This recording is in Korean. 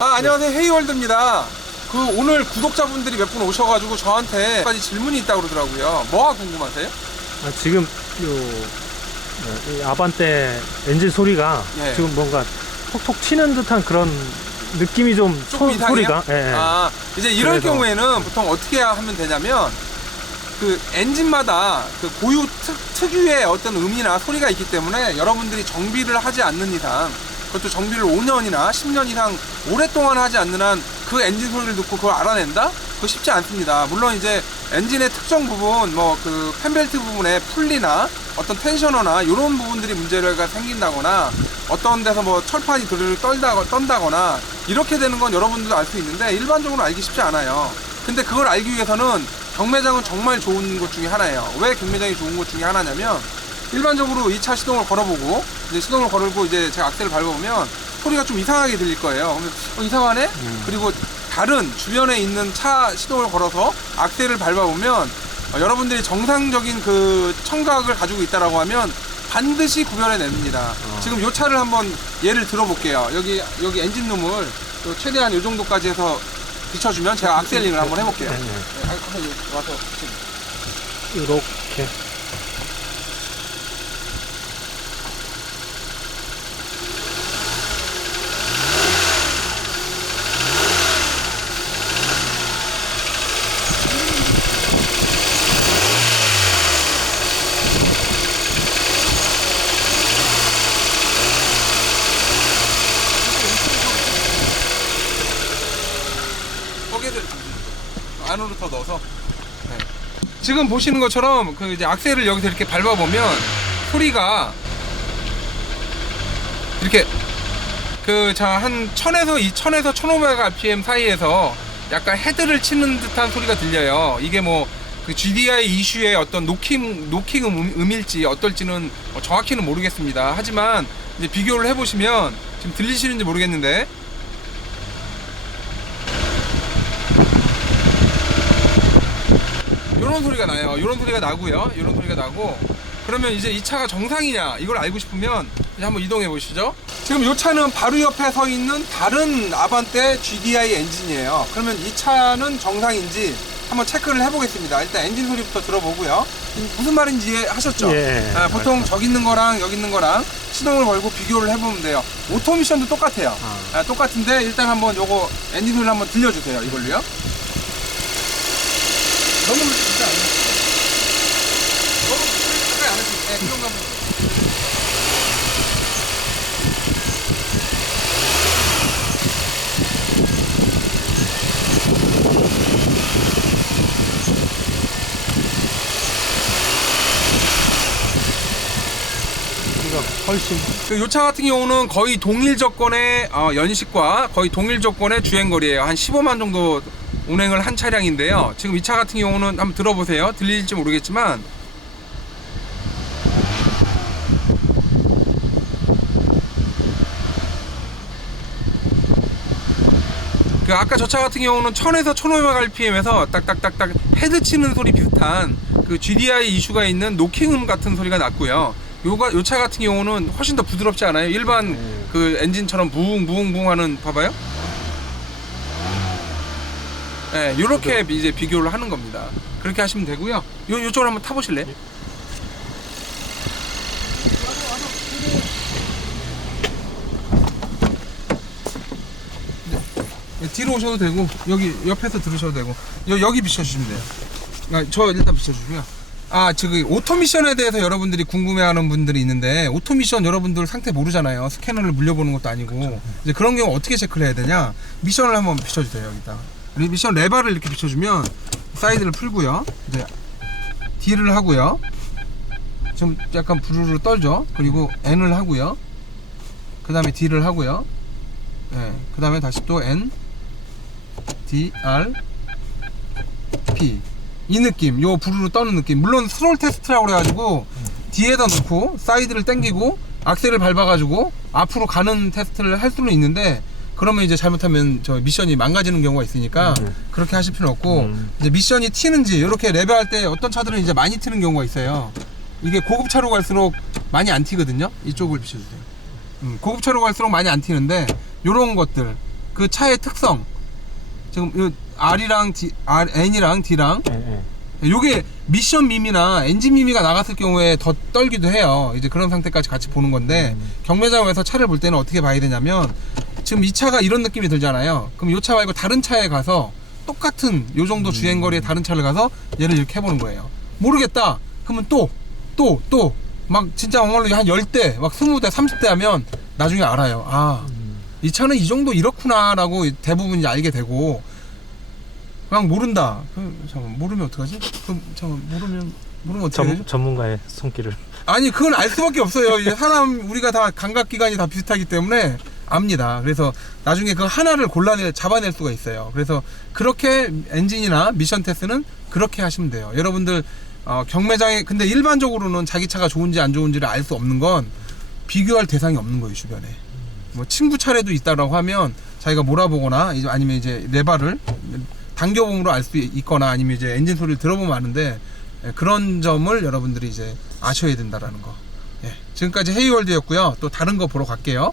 안녕하세요. 헤이월드입니다. 오늘 구독자분들이 몇 분 오셔가지고 저한테 까지 질문이 있다고 그러더라고요. 뭐가 궁금하세요? 지금 이 아반떼 엔진 소리가 예. 지금 뭔가 톡톡 치는 듯한 그런 느낌이 좀 조금 이상해요? 소리가 이제 이럴 그래서. 경우에는 보통 어떻게 하면 되냐면 엔진마다 고유 특유의 어떤 음이나 소리가 있기 때문에 여러분들이 정비를 하지 않는 이상, 그것도 정비를 5년이나 10년 이상 오랫동안 하지 않는 한 그 엔진 소리를 듣고 그걸 알아낸다? 그거 쉽지 않습니다. 물론 이제 엔진의 특정 부분, 팬벨트 부분에 풀리나 어떤 텐셔너나 이런 부분들이 문제가 생긴다거나 어떤 데서 철판이 드르르 떤다거나 이렇게 되는 건 여러분들도 알 수 있는데 일반적으로 알기 쉽지 않아요. 근데 그걸 알기 위해서는 경매장은 정말 좋은 것 중에 하나예요. 왜 경매장이 좋은 것 중에 하나냐면 일반적으로 이 차 시동을 걸어보고 이제 시동을 걸고 이제 제가 악셀을 밟아보면 소리가 좀 이상하게 들릴 거예요. 그러면 이상하네? 그리고 다른 주변에 있는 차 시동을 걸어서 악셀을 밟아보면 여러분들이 정상적인 그 청각을 가지고 있다라고 하면 반드시 구별해냅니다. 지금 이 차를 한번 예를 들어볼게요. 여기 엔진룸을 최대한 이 정도까지 해서 비춰주면 제가 악셀링을 한번 해볼게요. 한번 와서 이렇게 고개를 안으로 더 넣어서. 네. 지금 보시는 것처럼 이제 악셀을 여기서 이렇게 밟아보면 소리가 이렇게 한 1000에서 1500 rpm 사이에서 약간 헤드를 치는 듯한 소리가 들려요. 이게 GDI 이슈의 어떤 노킹 음일지 어떨지는 정확히는 모르겠습니다. 하지만 이제 비교를 해보시면 지금 들리시는지 모르겠는데 이런 소리가 나요. 이런 소리가 나고요. 이런 소리가 나고. 그러면 이제 이 차가 정상이냐 이걸 알고 싶으면 이제 한번 이동해 보시죠. 지금 이 차는 바로 옆에 서 있는 다른 아반떼 GDI 엔진이에요. 그러면 이 차는 정상인지 한번 체크를 해보겠습니다. 일단 엔진 소리부터 들어보고요. 무슨 말인지 이해하셨죠? 예. 보통 저기 있는 거랑 여기 있는 거랑 시동을 걸고 비교를 해보면 돼요. 오토 미션도 똑같아요. 똑같은데 일단 한번 요거 엔진 소리를 한번 들려주세요. 이걸로요. 너무 진짜 안 해. 너무 가까이 안 했으면 그 정도 한번. 이거 훨씬 이 차 같은 경우는 거의 동일 조건의 연식과 거의 동일 조건의 주행거리예요. 한 15만 정도 운행을 한 차량인데요. 지금 이 차 같은 경우는 한번 들어보세요. 들릴지 모르겠지만 아까 저 차 같은 경우는 1000에서 1500 rpm에서 딱딱딱딱 헤드 치는 소리 비슷한 GDI 이슈가 있는 노킹음 같은 소리가 났고요. 요 차 같은 경우는 훨씬 더 부드럽지 않아요? 일반 엔진처럼 부웅부웅 하는, 봐봐요. 네, 요렇게 이제 비교를 하는 겁니다. 그렇게 하시면 되고요. 요쪽으로 한번 타보실래요? 네, 뒤로 오셔도 되고 여기 옆에서 들으셔도 되고 여기 비춰주시면 돼요. 저 일단 비춰주고요. 저기 오토 미션에 대해서 여러분들이 궁금해하는 분들이 있는데 오토 미션 여러분들 상태 모르잖아요. 스캐너를 물려보는 것도 아니고. 그렇죠. 이제 그런 경우 어떻게 체크를 해야 되냐? 미션을 한번 비춰주세요. 여기다. 미션 레바를 이렇게 비춰주면 사이드를 풀고요. 이제 D를 하고요. 좀 약간 부르르 떨죠. 그리고 N을 하고요. 그 다음에 D를 하고요. 네, 그 다음에 다시 또 N, D, R, P. 이 느낌, 요 부르르 떠는 느낌. 물론 스롤 테스트라고 그래가지고 뒤에다 놓고 사이드를 당기고 악셀을 밟아가지고 앞으로 가는 테스트를 할 수는 있는데 그러면 이제 잘못하면 저 미션이 망가지는 경우가 있으니까 그렇게 하실 필요는 없고 이제 미션이 튀는지 이렇게 레벨할 때 어떤 차들은 이제 많이 튀는 경우가 있어요. 이게 고급차로 갈수록 많이 안 튀거든요. 이쪽을 비춰주세요. 고급차로 갈수록 많이 안 튀는데 요런 것들 그 차의 특성. 지금 요 R이랑 N이랑 D랑 예, 예. 요게 미션 미미나 엔진 미미가 나갔을 경우에 더 떨기도 해요. 이제 그런 상태까지 같이 보는 건데 경매장에서 차를 볼 때는 어떻게 봐야 되냐면 지금 이 차가 이런 느낌이 들잖아요. 그럼 이 차 말고 다른 차에 가서 똑같은 요 정도 주행거리의 다른 차를 가서 얘를 이렇게 해보는 거예요. 모르겠다. 그러면 또 막 진짜 정말로 한 10대 막 20대 30대 하면 나중에 알아요. 아, 이 차는 이 정도 이렇구나 라고 대부분 이제 알게 되고, 그냥 모른다. 잠깐 모르면 어떡하지? 그럼 잠깐 모르면 어떻게 되죠? 전문가의 손길을. 아니 그건 알 수밖에 없어요. 이게 사람 우리가 다 감각기관이 다 비슷하기 때문에 압니다. 그래서 나중에 그 하나를 잡아낼 수가 있어요. 그래서 그렇게 엔진이나 미션 테스트는 그렇게 하시면 돼요. 여러분들 경매장에 근데 일반적으로는 자기 차가 좋은지 안 좋은지를 알 수 없는 건 비교할 대상이 없는 거예요. 주변에 뭐 친구 차례도 있다라고 하면 자기가 몰아보거나 아니면 이제 레바를 당겨봄으로 알 수 있거나 아니면 이제 엔진 소리를 들어보면 아는데, 그런 점을 여러분들이 이제 아셔야 된다라는 거. 예, 지금까지 헤이월드였고요. 또 다른 거 보러 갈게요.